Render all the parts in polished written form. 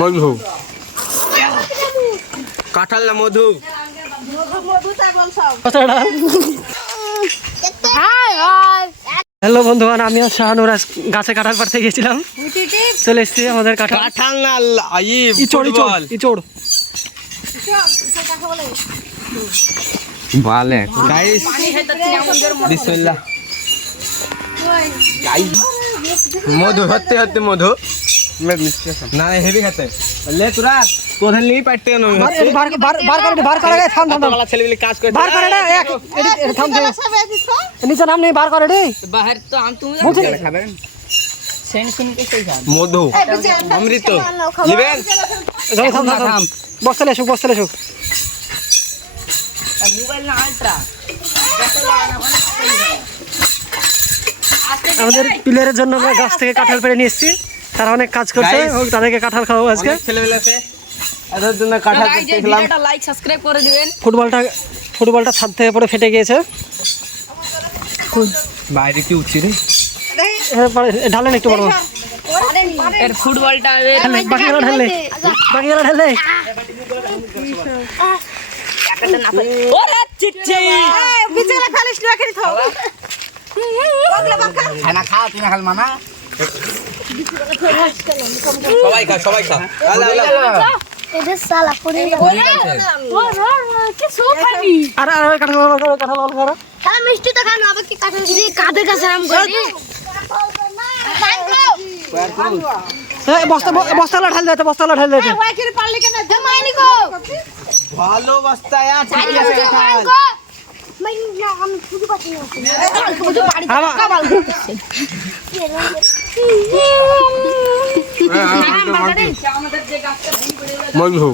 মধু কাঁঠাল না মধু হ্যালো বন্ধুগণ, আমি আর শাহানুর গাছে কাঁঠাল পাড়তে গেছিলাম, চলে এসেছি আমাদের কাঁঠাল না ইচড় ভালে গাইস বিসমিল্লাহ গাইস মধু হতে হতে মধু না হেভি খেতে ले तुरा কোথায় নিয়ে পাইতে না বার করে থাম ছেলেগুলি কাজ করে বার করে এক থাম দে নিচে নাম নেই বার করে রে बाहर तो हम तुम খাবেন सेंड सुन के सही था মধু অমৃত নেবেন থাম বসলে এসো मोबाइल ना अल्ट्रा আমাদের পিলারের জন্য আমরা গাছ থেকে কাঁঠাল পেড়ে নিয়ে এসেছি। তারা অনেক কাজ করছে, তাদেরকে কাঁঠাল খাওয়াবো আজকে। ছেলেগুলি আছে এদের জন্য কাঁঠাল দেখলাম। ভিডিওটা লাইক সাবস্ক্রাইব করে দিবেন। ফুটবলটা ছাদ থেকে পড়ে ফেটে গিয়েছে। বাইরে কি উঠছি রে ঢালেন একটু বড় এর ফুটবলটা বাকিগুলো ঢাললে ওরে চিচ্চি বিচেলা খালিস না খেলি থাও খানা খা তুই না খাল মানা সবাই খা এটা সালা পড়ে কি সোফানি আরে কাঁঠাল করো হ্যাঁ মিষ্টি তো খানো আবার কি কাটে দিদি কাটে কাছে আম করি বস্তালা ঢাল দিতে ওই করে পারলে কেন জমাইনি গো ভালো বস্তা ঠিক আছে খাল মাইনি না আমি শুধু পাচ্ছি না শুধু বাড়ি কাবাল মধু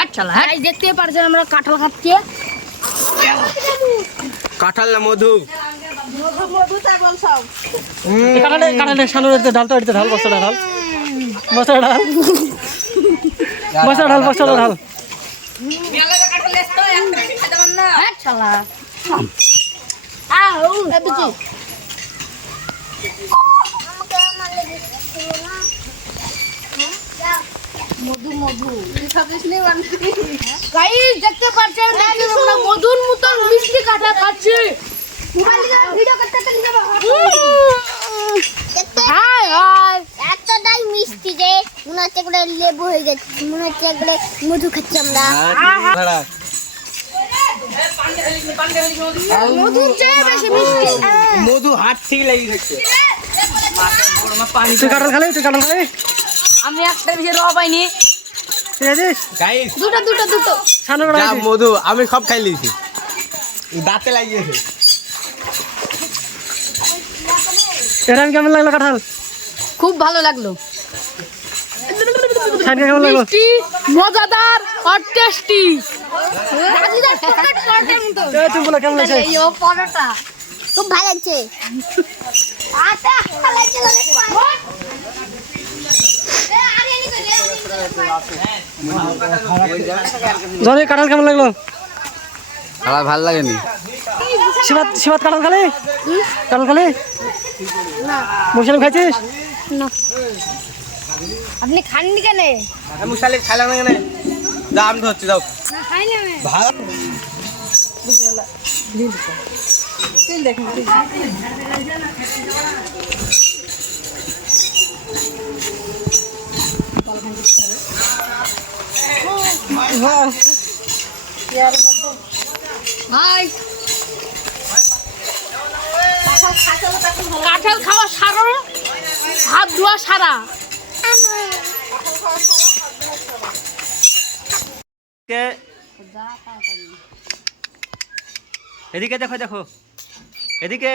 আচ্ছা গাইস দেখতে পারছেন আমরা কাঁঠাল খাচ্ছি কাঁঠাল না মধু মধুটা বল সব কাঁঠালের সানুর ঢাল তো ঢাল বস্তাটা ঢাল মেলা কাটা লেস তো একটা খাইতে পার না আচ্ছা আও এবিজি মধু গাইস দেখতে পাচ্ছেন আমরা মধুর মতন মিষ্টি কাঁঠাল খাচ্ছি ভিডিও করতে হাই হাই এতটাই মিষ্টি যে মনে হচ্ছে করে লেবু হয়ে গেছে মনে হচ্ছে করে মধু খাচ্ছি আমরা মধু চেয়ে বেশি মিষ্টি মধু হাত ঠিক লাগি গেছে তুই কাঁঠাল খালি আমি একটা বেশি র পাইনি ঠিক আছে গাইস দুটো সানুর যা মধু আমি সব খাই লিয়েছি দাঁতে লাগিয়েছে এরকম কেমন লাগলো কাঁঠাল? খুব ভালো লাগলো সানকে কেমন লাগলো? মিষ্টি মজাদার আর টেস্টি তুমি বলো কেমন লাগছে? এই পরোটা খুব ভালো লাগছে আটা ভালো লাগছে জনি কাঁঠাল কেমন লাগলো? আমার ভালো লাগেনি শিবাত কাঁঠাল খালি মুসলিম খাইছিস না আপনি খাননি কেন আমি শালে খাইলাম না কেন যা আমি ধরছি যাও না খাইনি আমি ভালো হাই কাঁঠাল খাওয়া সারা হাত ধোয়া সারা এদিকে দেখো এদিকে